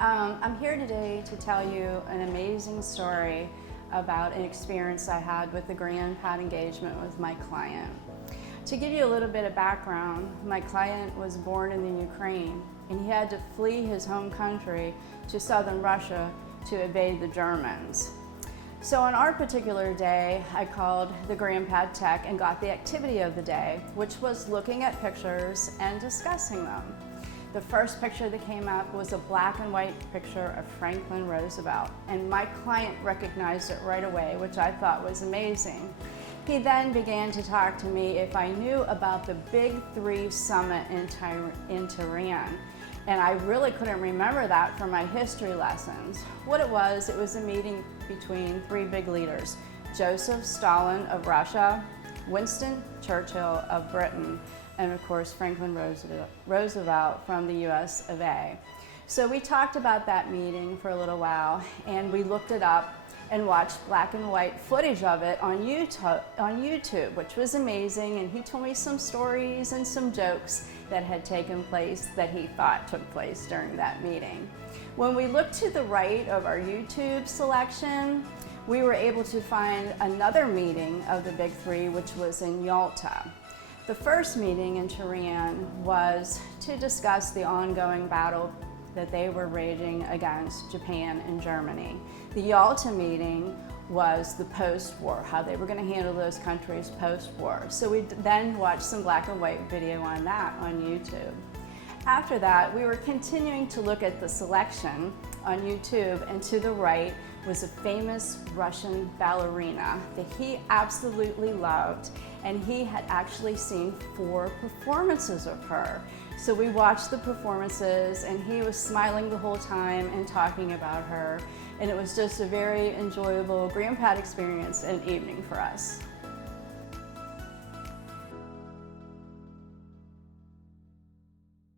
I'm here today to tell you an amazing story about an experience I had with the GrandPad engagement with my client. To give you a little bit of background, my client was born in the Ukraine and he had to flee his home country to southern Russia to evade the Germans. So on our particular day, I called the GrandPad Tech and got the activity of the day, which was looking at pictures and discussing them. The first picture that came up was a black and white picture of Franklin Roosevelt, and my client recognized it right away, which I thought was amazing. He then began to talk to me if I knew about the Big Three Summit in Tehran, and I really couldn't remember that from my history lessons. What it was a meeting between three big leaders: Joseph Stalin of Russia, Winston Churchill of Britain, and of course Franklin Roosevelt from the US of A. So we talked about that meeting for a little while, and we looked it up and watched black and white footage of it on YouTube, which was amazing, and he told me some stories and some jokes that had taken place that he thought took place during that meeting. When we looked to the right of our YouTube selection, we were able to find another meeting of the Big Three, which was in Yalta. The first meeting in Tehran was to discuss the ongoing battle that they were raging against Japan and Germany. The Yalta meeting was the post-war, how they were going to handle those countries post-war. So we then watched some black and white video on that on YouTube. After that, we were continuing to look at the selection on YouTube, and to the right was a famous Russian ballerina that he absolutely loved, and he had actually seen 4 performances of her. So we watched the performances, and he was smiling the whole time and talking about her, and it was just a very enjoyable GrandPad experience and evening for us.